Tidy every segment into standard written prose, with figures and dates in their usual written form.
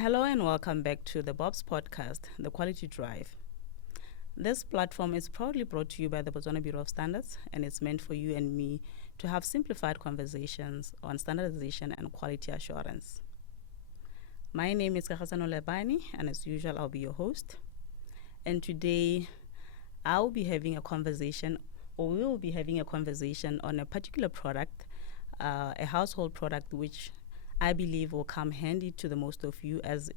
Hello and welcome back to the Bob's podcast, The Quality Drive. This platform is proudly brought to you by the Botswana Bureau of Standards, and it's meant for you and me to have simplified conversations on standardization and quality assurance. My name is 𝐂𝐚𝐫𝐸, and as usual, I'll be your host. And today, I'll be having a conversation, or we will be having a conversation on a particular product, a household product which I believe will come handy to the most of you as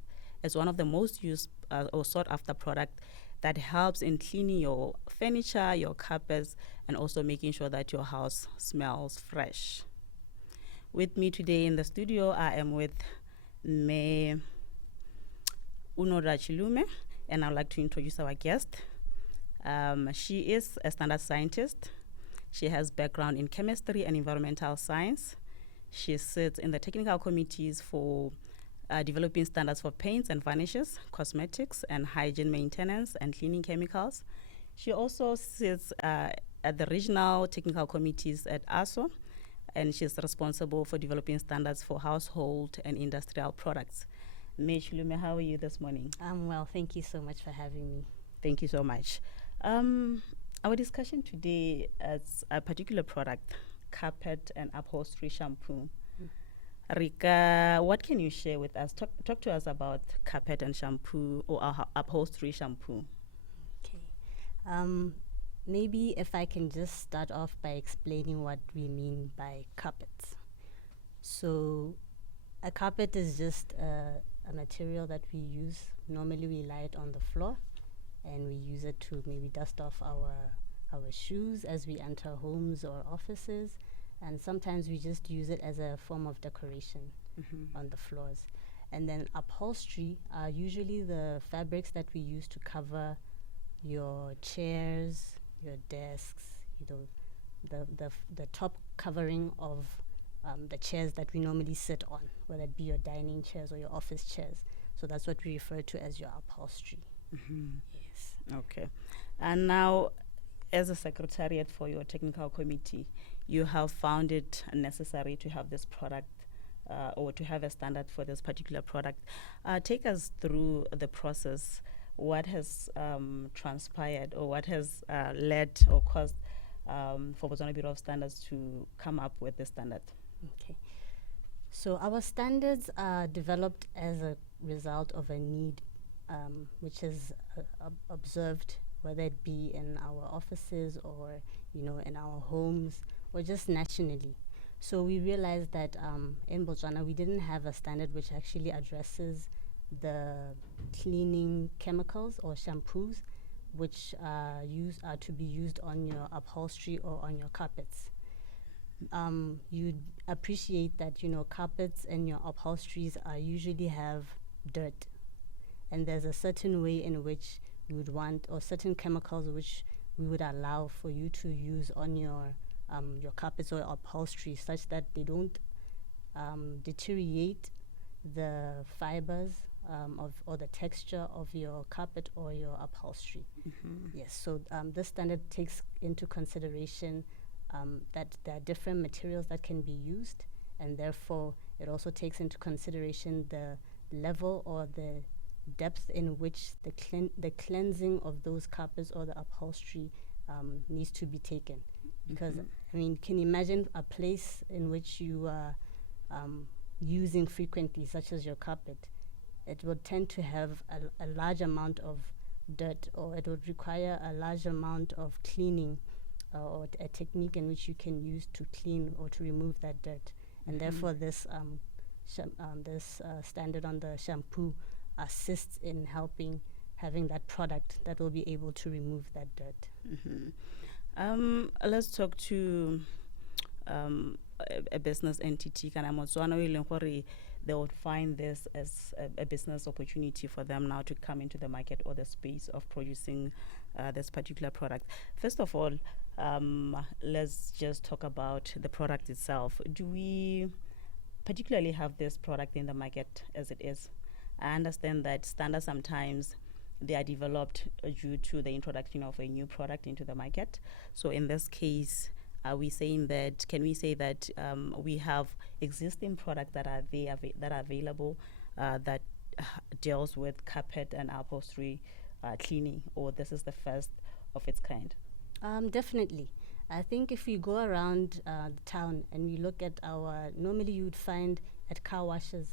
one of the most used or sought after product that helps in cleaning your furniture, your carpets, and also making sure that your house smells fresh. With me today in the studio, I am with me Chilume, and I'd like to introduce our guest. She is a standard scientist. She has background in chemistry and environmental science. She sits in the technical committees for developing standards for paints and varnishes, cosmetics, and hygiene maintenance and cleaning chemicals. She also sits at the regional technical committees at ASO, and she's responsible for developing standards for household and industrial products. Chilume, how are you this morning? I'm well. Thank you so much for having me. Thank you so much. Our discussion today is a particular product, carpet and upholstery shampoo. Rika, what can you share with us? Talk to us about carpet and shampoo or upholstery shampoo. Okay. Maybe if I can just start off by explaining what we mean by carpets. So a carpet is just a material that we use. Normally we lie it on the floor and we use it to maybe dust off our shoes as we enter homes or offices, and sometimes we just use it as a form of decoration on the floors. And then upholstery are usually the fabrics that we use to cover your chairs, your desks, the top covering of the chairs that we normally sit on, whether it be your dining chairs or your office chairs. So that's what we refer to as your upholstery. Yes. Okay. And now, as a secretariat for your technical committee, you have found it necessary to have this product or to have a standard for this particular product. Take us through the process. What has transpired or what has led or caused for Botswana Bureau of Standards to come up with the standard? Okay. So our standards are developed as a result of a need which is observed, whether it be in our offices or in our homes or just nationally. So we realized that in Botswana we didn't have a standard which actually addresses the cleaning chemicals or shampoos which are to be used on your upholstery or on your carpets. You'd appreciate that carpets and your upholsteries usually have dirt, and there's a certain way in which we would want, or certain chemicals which we would allow for you to use on your carpets or upholstery, such that they don't deteriorate the fibers or the texture of your carpet or your upholstery. Yes, so this standard takes into consideration that there are different materials that can be used, and therefore it also takes into consideration the level or the depth in which the cleansing of those carpets or the upholstery needs to be taken. Because, can you imagine a place in which you are using frequently, such as your carpet? It would tend to have a large amount of dirt, or it would require a large amount of cleaning or a technique in which you can use to clean or to remove that dirt. And therefore this standard on the shampoo assists in having that product that will be able to remove that dirt. Let's talk to a business entity. They would find this as a business opportunity for them now to come into the market or the space of producing this particular product. First of all, let's just talk about the product itself. Do we particularly have this product in the market as it is? I understand that standards sometimes they are developed due to the introduction of a new product into the market. So in this case, can we say that we have existing products that are available that deals with carpet and upholstery cleaning, or this is the first of its kind? Definitely. I think if we go around the town and we look at normally you would find at car washes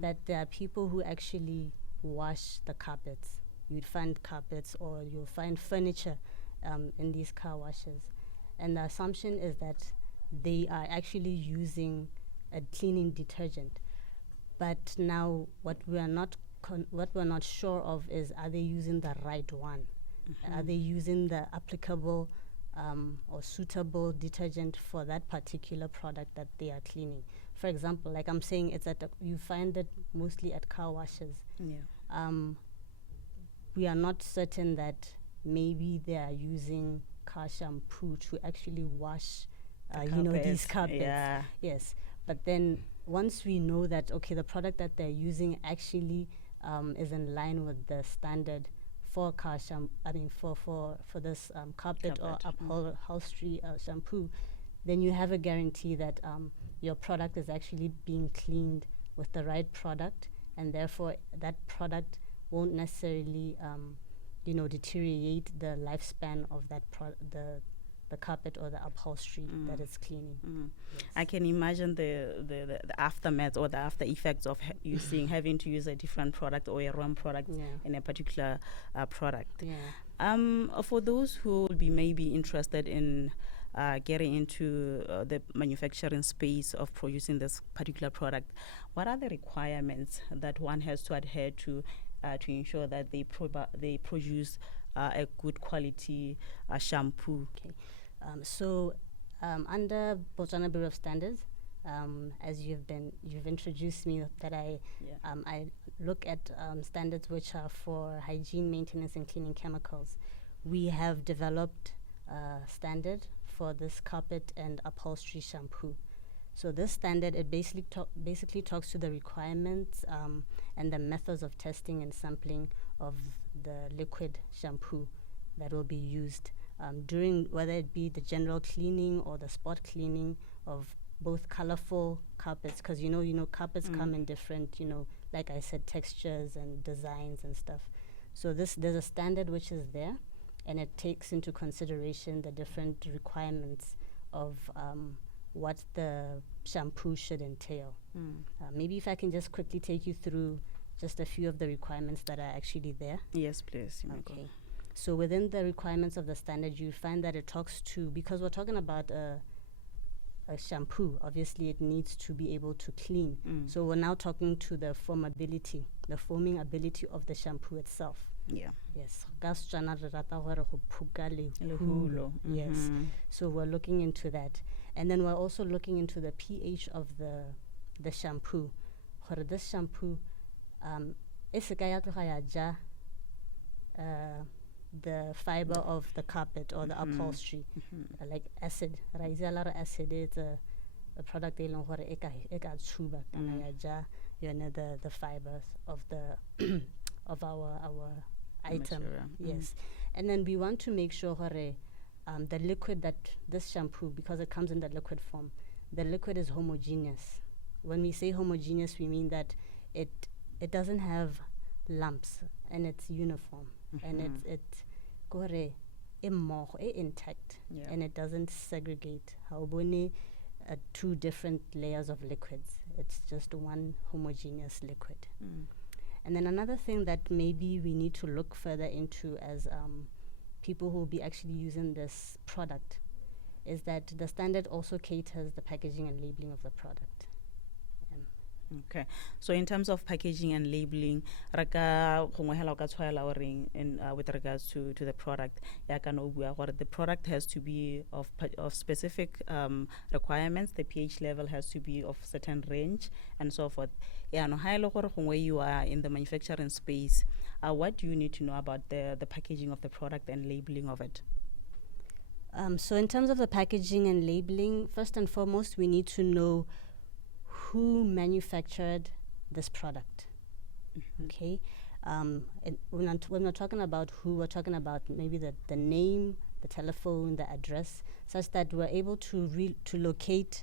that there are people who actually wash the carpets. You'd find carpets or you'll find furniture in these car washes. And the assumption is that they are actually using a cleaning detergent. But now what we're not sure of is, are they using the right one? Are they using the applicable or suitable detergent for that particular product that they are cleaning? For example, like I'm saying, it's you find it mostly at car washes. Yeah. We are not certain that maybe they are using car shampoo to actually wash these carpets. Yeah. Yes, but then once we know that, okay, the product that they're using actually is in line with the standard for car for this carpet or upholstery shampoo, then you have a guarantee that your product is actually being cleaned with the right product, and therefore that product won't necessarily deteriorate the lifespan of that the carpet or the upholstery that it's cleaning. Yes. I can imagine the aftermath or the after effects of having to use a different product or a wrong product in a particular product. Yeah. For those who will be maybe interested in getting into the manufacturing space of producing this particular product, what are the requirements that one has to adhere to ensure that they produce a good quality shampoo? Okay. Under Botswana Bureau of Standards, as you've introduced me, that I look at standards which are for hygiene, maintenance, and cleaning chemicals. We have developed a standard for this carpet and upholstery shampoo. So this standard, it basically talks to the requirements and the methods of testing and sampling of the liquid shampoo that will be used during, whether it be the general cleaning or the spot cleaning of both colorful carpets, because carpets come in different, like I said, textures and designs and stuff. So there's a standard which is there, and it takes into consideration the different requirements of what the shampoo should entail. Maybe if I can just quickly take you through just a few of the requirements that are actually there. Yes, please. Okay. So within the requirements of the standard, you find that it talks to, because we're talking about a shampoo, obviously it needs to be able to clean. So we're now talking to the foaming ability of the shampoo itself. Yeah. Yes. Yes. So we're looking into that. And then we're also looking into the pH of the shampoo. For this shampoo, the fiber of the carpet or the upholstery, like acid. Raisalar acid is a product the fibers of the of our item. Yes. And then we want to make sure the liquid that this shampoo, because it comes in the liquid form, the liquid is homogeneous. When we say homogeneous, we mean that it doesn't have lumps and it's uniform and it's intact, and it doesn't segregate two different layers of liquids. It's just one homogeneous liquid. And then another thing that maybe we need to look further into as people who will be actually using this product is that the standard also caters the packaging and labeling of the product. Okay, so in terms of packaging and labeling, with regards to the product, the product has to be of specific requirements. The pH level has to be of certain range and so forth. Where you are in the manufacturing space, what do you need to know about the packaging of the product and labeling of it? So in terms of the packaging and labeling, first and foremost, we need to know who manufactured this product. Okay, and when we're talking about who, we're talking about maybe the name, the telephone, the address, such that we're able to locate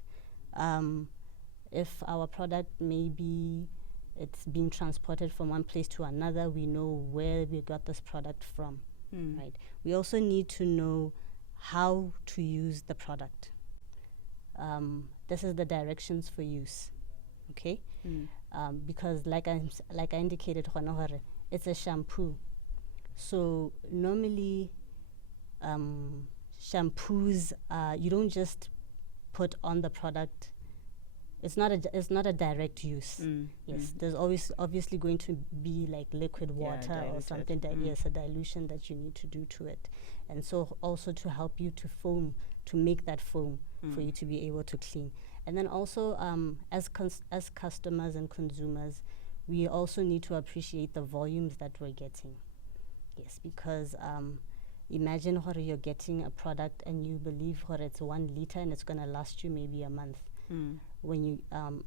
if our product maybe it's being transported from one place to another. We know where we got this product from, right? We also need to know how to use the product. This is the directions for use, okay? Because like I indicated, it's a shampoo. So normally, shampoos, you don't just put on the product. It's not a direct use. Yes, there's always obviously going to be like liquid water or something that yes, a dilution that you need to do to it, and so also to help you to foam, to make that foam for you to be able to clean. And then also, as customers and consumers, we also need to appreciate the volumes that we're getting. Yes, because imagine you're getting a product and you believe it's 1 liter and it's gonna last you maybe a month. When you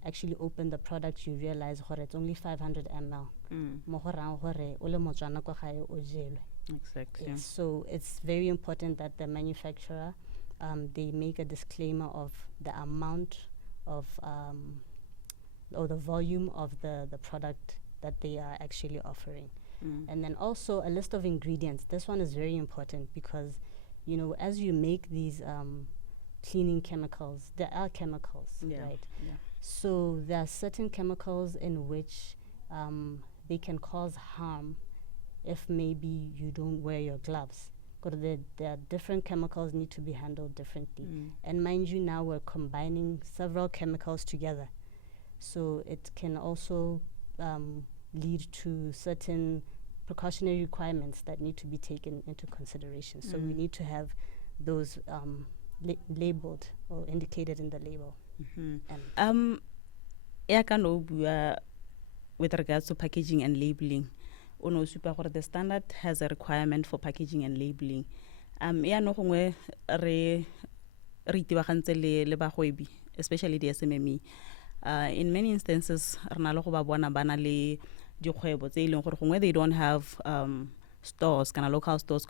actually open the product, you realize it's only 500 ml. Exactly. Yes, so it's very important that the manufacturer, they make a disclaimer of the amount of or the volume of the product that they are actually offering. And then also a list of ingredients. This one is very important because, you know, as you make these cleaning chemicals, there are chemicals, right? Yeah. So there are certain chemicals in which they can cause harm if maybe you don't wear your gloves. Because there are different chemicals need to be handled differently. And mind you, now we're combining several chemicals together. So it can also lead to certain precautionary requirements that need to be taken into consideration. So we need to have those labeled or indicated in the label. With regards to packaging and labeling, the standard has a requirement for packaging and labeling. Especially the SMME. In many instances, where they don't have stores, local stores,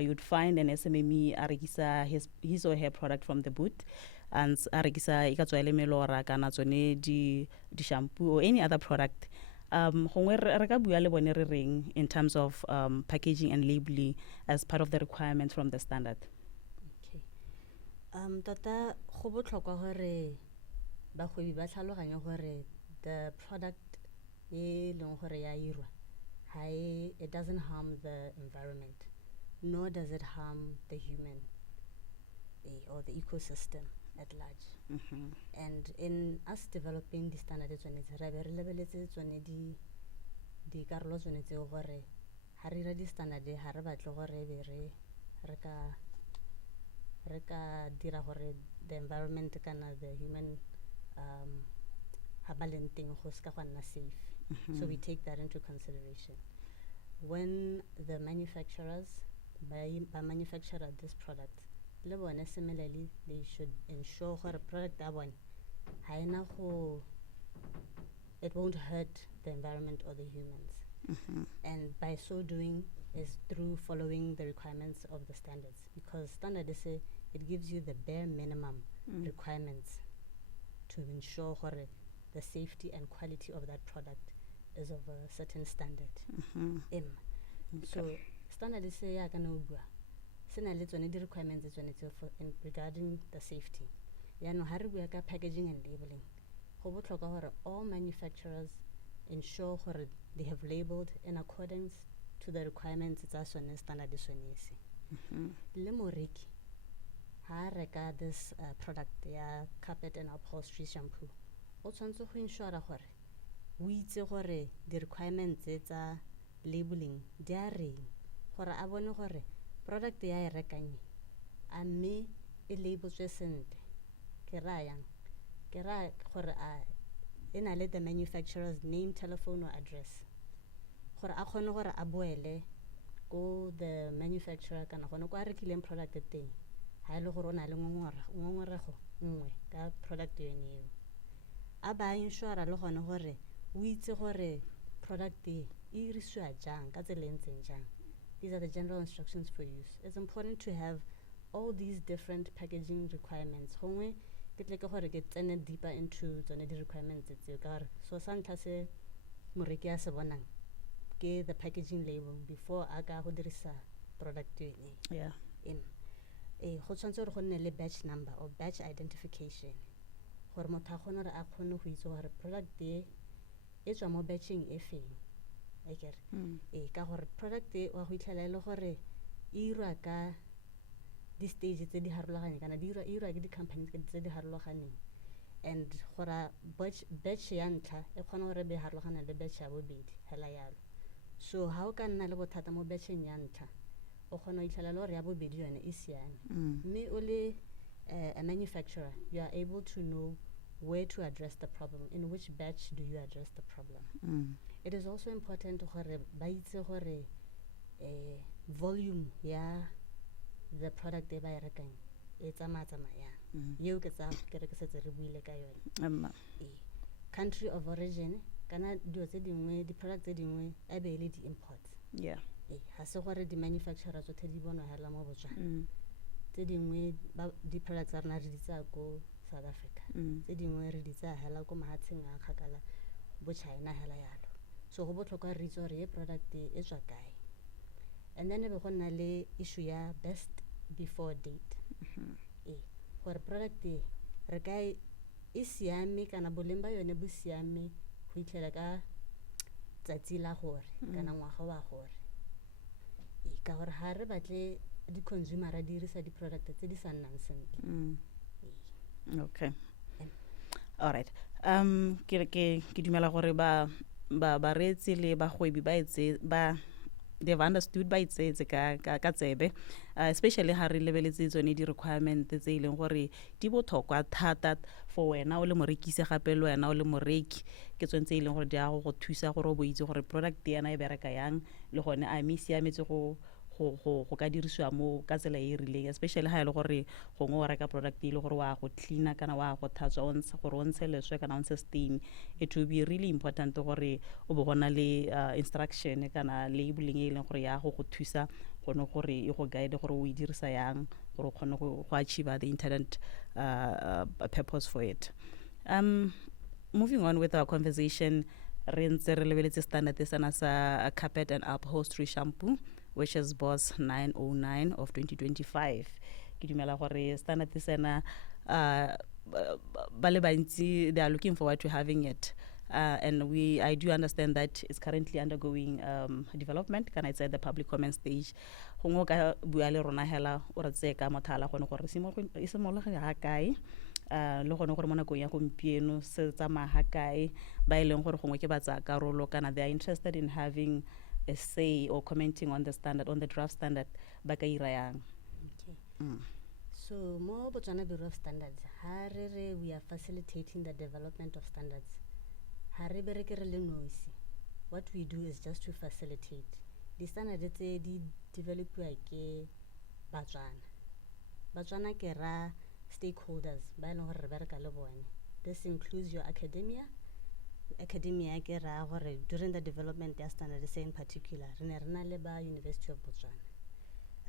you'd find an SMME arigisa his or her product from the booth, and arigisa the shampoo or any other product. In terms of packaging and labeling as part of the requirements from the standard. Tota go botlhokwa gore bagwebi ba tlhaloganye gore the product e leng gore ya irwa it doesn't harm the environment, nor does it harm the human or the ecosystem at large. And in us developing the standard di karolo tsone tse gore ha re ra di standard ha re batle gore be re ka dira gore the environment kana the human ha ba leng teng go ska gwa nna safe. So we take that into consideration when the manufacturers manufacture this product. Le bone similarly, they should ensure gore product that one it won't hurt the environment or the humans. And by so doing is through following the requirements of the standards, because standard is it gives you the bare minimum requirements to ensure the safety and quality of that product is of a certain standard. So standard is the requirements regarding the safety. Packaging and labeling. All manufacturers ensure they have labeled in accordance to the requirements. It's also a standard. Lemoriki ha this product, carpet and upholstery shampoo. Also ensure the requirements labeling they are product ya rekanye a me e label sente ke ra ena le the manufacturer's name, telephone or address gore a khone gore a boele go the manufacturer kana gone go a rekileng product teng ha ile gore ona le ngongorego nngwe ka product yone a ba insure le gone gore o itse gore product e iriswa jang ka tselentseng jang. These are the general instructions for use. It's important to have all these different packaging requirements. ke tle ke gore ke tsene deeper into tsone di requirements tseo ka gore so sa ntlha se moreki a se bonang ke the packaging label before a ka go dirisa product ene Yeah. go tshwanetse gore go nne le batch number or batch identification gore motho a kgone gore a kgone go itse gore product e tswa mo batching e feng akere ka gore product e wa go itlhela le gore e irwa ka di stage tse di harologaneng kana di irwa ke di companies tse di harologaneng and gore batch ya ntlha e kgona gore be harologana le batch ya bobedi hela yalo so ha o ka nna le bothata mo batching ya ntlha o kgona go itlhela le gore ya bobedi yone e siame mme o le a manufacturer you are able to know where to address the problem, in which batch do you address the problem. It is also important gore ba itse gore volume ya the the ba e rekang e tsamaya yeo ke tsa ke re ke setse re buile ka yone country of origin kana dio tse dingwe di product tse dingwe e be le di imports ha se gore di manufacturers tse di bona hela mo Botswana tse dingwe di products tsa rena re di tsa ko South Africa tse dingwe re di tsa hela ko mahatsheng a kgakala bo China hela yalo so go botlhokwa re itse gore e product e tswa kae and then be go nna le issue ya best before date gore product re ka e siame kana boleng ba yone bo siame go itlhela ka tsatsi la gore kana ngwaga wa gore ka gore ha re batle di consumer ra dirisa di product tse di sa nnang sentle okay all right ke dumela gore ba retsi le ba gwebi ba they've understood ba itsetse ka tsebe especially ha re lebeletse tsone di requirement tse ileng gore di botlhokwa thata for wena o le morekisi gape le wena o le moreki ke tsone tse ileng gore di a go thusa gore o bo itse gore product yana e bereka yang le gone a mme siametse go ka dirisiwa mo ka tsela e rileng especially ha ile gore gongwe wa reka product ile gore wa go cleaner kana wa go thatswa gore o ntshe leswe kana o ntshe stain. It will be really important gore o bo gona le instruction kana labeling e leng gore ya go thusa gone gore e go guide gore o e dirisa yang gore o kgone go achieve the intended purpose for it. Moving on with our conversation, re ntse re lebeletse standard sana sa carpet and upholstery shampoo, which is BOSS 909 of 2025. Ke dumela gore standard sana ba le bantsi they are looking forward to having it. And I do understand that it's currently undergoing development. Can I say the public comment stage? Hongo ka bua le rona hela o re tseka mothala gone gore simologa ga kae le gone gore mo nakong ya gompieno se tsamaya ga kae ba ileng gore gongwe ke ba tsa karolo kana they are interested in having a say or commenting on the standard, on the draft standard ba ka ira yang. Okay. So mo Botswana Bureau of Standards we are facilitating the development of standards. What we do is just to facilitate. The standards di developwa ke Botswana ke ra stakeholders ba e leng gore re bereka le bone. This includes your academia ke ra gore during the development ya standards in particular re ne rena le ba University of Botswana,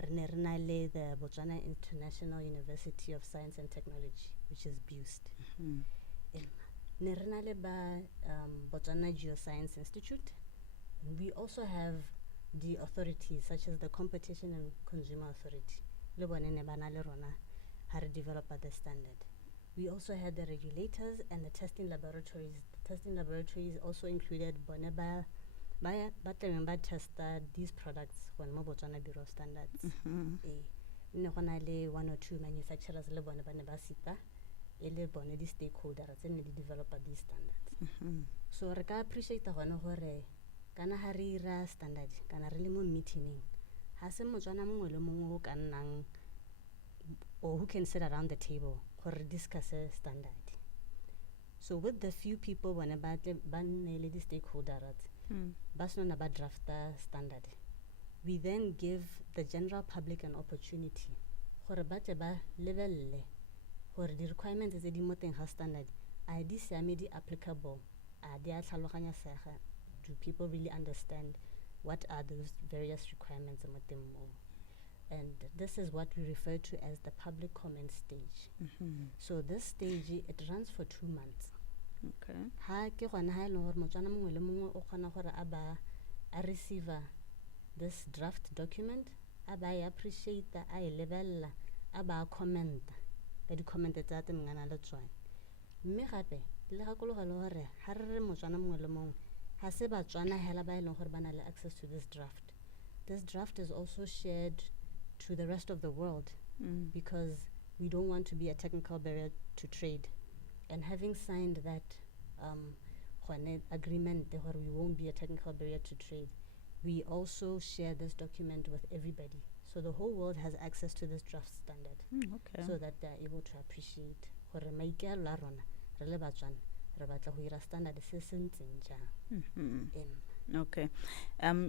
re ne rena le the Botswana International University of Science and Technology, which is BUST. Ne rena le ba Botswana Geoscience Institute. We also have the authorities such as the Competition and Consumer Authority le bone ne bana le rona ha re develop the standard. We also had the regulators and the testing laboratories. The testing laboratories also included bone ba testa these products when mo Botswana Bureau of Standards. Ne gona le one or two manufacturers le bone ba ne ba sipa ele bone di stakeholders tse ne di develop these standards. So re ka appreciate gone gore kana ha re ira standard kana re le mo meeting ha se Motswana mongwe le mongwe o ka nnang or who can sit around the table gore discuss a standard. So with the few people when ba nele di stakeholders ba sona ba draft standard, we then give the general public an opportunity gore ba tle ba lebelle gore di requirements tse di mo teng ga standard a di siame di applicable a di a tlhaloganya sega. Do people really understand what are those various requirements mo teng mo? And this is what we refer to as the public comment stage. So this stage, it runs for 2 months. Okay. Ha ke gona ha ele gore motswana mongwe le mongwe o kgona gore a receive this draft document, a ba appreciate, a lebella, a ba commenta ka di comment tsa teng ngana le tswana. Mme gape le gakologelo gore ha re motswana mongwe le mongwe ha se batswana hela ba ile gore ba na le access to this draft. This draft is also shared to the rest of the world because we don't want to be a technical barrier to trade. And having signed that agreement where we won't be a technical barrier to trade, we also share this document with everybody. So the whole world has access to this draft standard. Okay. So that they're able to appreciate gore maikelo a rona re le batswana re batla go ira standard se se ntseng jang. Okay.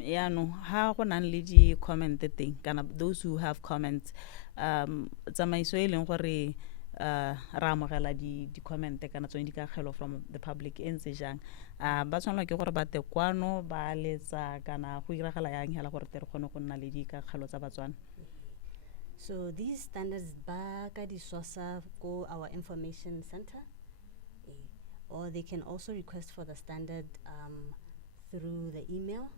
Yeah, no, ha go nang le di comment teng kana those who have comments tsamaiso e leng gore ra amogela di comment kana tsone di ka gelo from the public e ntse jang ba tshwanela ke gore ba tekwano ba letsa kana go iragala yang hela gore tere kgone go nna le di ka gelo tsa batswana. So these standards ba ka di sosa go our information center, or they can also request for the standard through the email,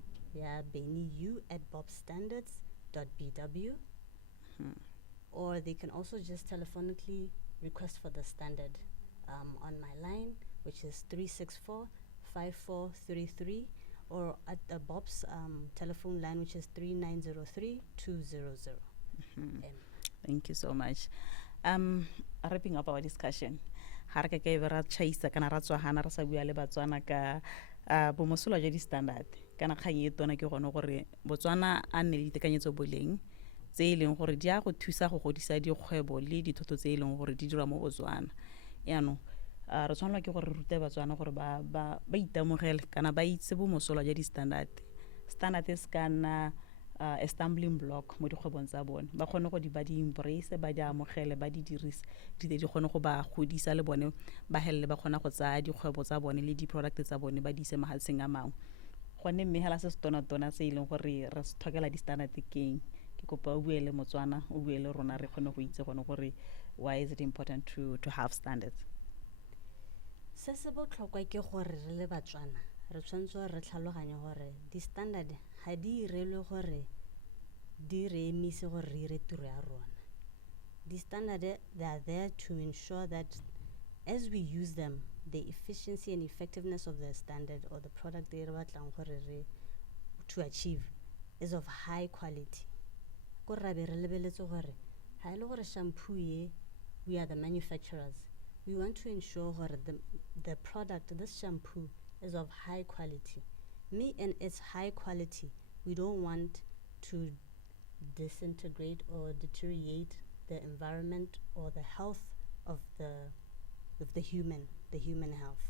beniu@bobstandards.bw, or they can also just telephonically request for the standard on my line, which is 364-5433, or at the Bob's telephone line, which is 3903-200. Thank you so much. Wrapping up our discussion, har ke ke vera chaisa kana ra tswahana ra sa bua le batswana ka bomosola jwa di standard kana kgang e tona ke gone gore Botswana a nne le ditekanyetso boleng tse e leng gore di a go thusa go godisa dikgwebo le dithoto tse e leng gore di dira mo Botswana. Yaanong re tshwanela ke gore re rute batswana gore ba itemogele kana ba itse bomosola jwa di standard. Standard is kana a stumbling block mo dikgwebong tsa bone ba kgone go ba di embrace ba di amogele ba di dirise di kgone go ba godisa le bone ba helle ba kgona go tsaya dikgwebo tsa bone le di product tsa bone ba di ise mahatsheng a mangwe gone mme hela se tona se e leng gore re se tlhokela di standard keng ke kopa o buele Motswana o buele rona re kgone go itse gone gore why is it important to have standards. Se se botlhokwa ke gore re le batswana re tshwanetse re tlhaloganya gore di standard ha di irelwe gore di re emise gore re ire tiro ya rona. The standard, they are there to ensure that as we use them, the efficiency and effectiveness of the standard or the product they batlang gore to achieve is of high quality. Ko rabe re lebeletse gore ha ile gore shampoo ye, we are the manufacturers. We want to ensure gore the product, this shampoo, is of high quality. And it's high quality. We don't want to disintegrate or deteriorate the environment or the health of the human health.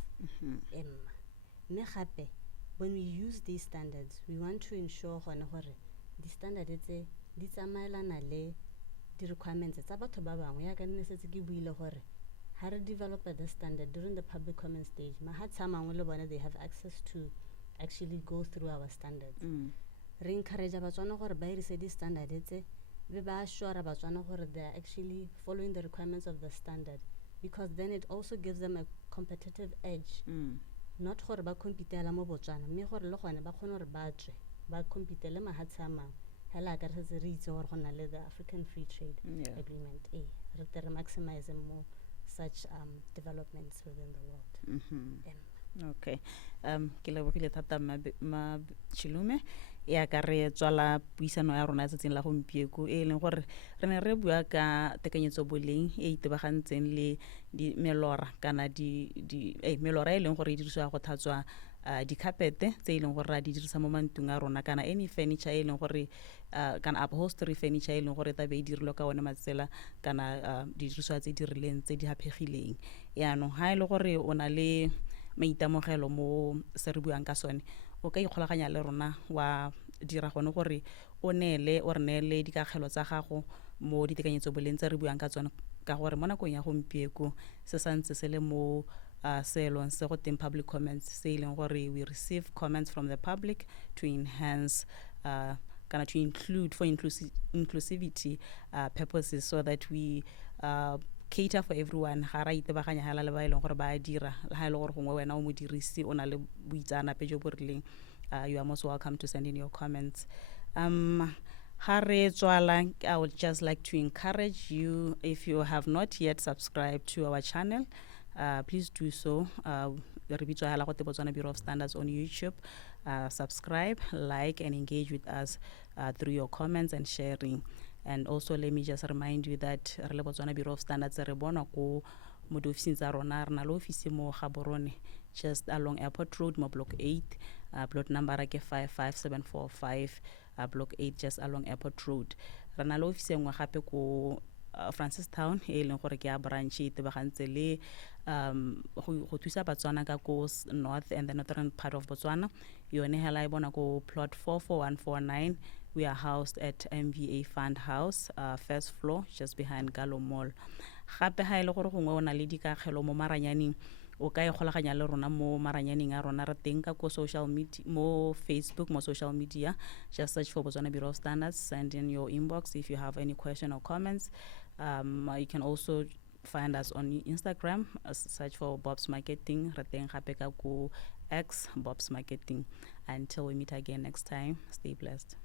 Me gape, when we use these standards, we want to ensure gore the standard tse di tsamaelana le di requirements tsa batho ba bangwe ya ka nne setse ke buile gore ha re develop the standard during the public comment stage mahatsa mangwe le bona they have access to actually go through our standards. Re encourage batswana gore ba irise di standard tse be ba assure batswana gore they are actually following the requirements of the standard, because then it also gives them a competitive edge. Not gore ba competela mo Botswana mme gore le gone ba kgone gore ba tswe ba competele mahatsa a mangwe hela ka re se re itse gore go na le the African Free Trade Agreement re tere maximize more such developments within the world. Okay. Ke lebogile thata ma Chilume ya ka re tswala puisano ya rona tsa tseng la gompieko e leng gore re ne re bua ka tekanyetso boleng e itebagantseng le di melora kana di melora e leng gore e dirisiwa go tlhatswa di carpete tse e leng gore ra di dirisa mo mantung a rona kana any furniture e leng gore kana upholstery furniture e leng gore ta be e dirilwe ka one matsela kana di diriswa tse di rileng tse di haphegileng. Yaanong ha e le gore o na le maitemogelo mo se re buang ka sone o ka ikgolaganya le rona wa dira gone gore o re neele dikagelo tsa gago mo ditekanyetso boleng tse re buang ka tsone ka gore mo nakong ya gompieko se santse se le mo seelong se go teng public comments se e leng gore we receive comments from the public to enhance kind of to include for inclusivity purposes, so that we cater for everyone. Ha ra itebaganya hala le ba e leng gore ba dira, ha e le gore gongwe wena o modirisi o na le boitsanape jo bo rileng, you are most welcome to send in your comments. Ha re tswala, I would just like to encourage you, if you have not yet subscribed to our channel, please do so. Re bitswa hala go te Botswana Bureau of Standards on YouTube. Subscribe, like, and engage with us through your comments and sharing. And also, let me just remind you that re le Botswana Bureau of Standards re bona ko mo di-officing tsa rona, re na le office mo Gaborone, just along Airport Road, mo Block 8. Plot number ke 55745, Block 8, just along Airport Road. Re na le office engwe gape ko Francistown, e leng gore ke a branch e tebagantse le go thusa Batswana ka ko north and the northern part of Botswana. Yone hela e bona ko plot 44149. We are housed at MVA Fund House, first floor, just behind Galo Mall. Gape ha ile gore gongwe o na le dikagelo mo Maranyaneng, o ka ikgolaganya le rona mo Maranyaneng a rona. Re teng ka ko social media, mo Facebook, mo social media. Just search for Botswana Bureau of Standards. Send in your inbox if you have any question or comments. You can also find us on Instagram. Search for Bob's Marketing. Re teng gape ka ko X Bob's Marketing. Until we meet again next time, stay blessed.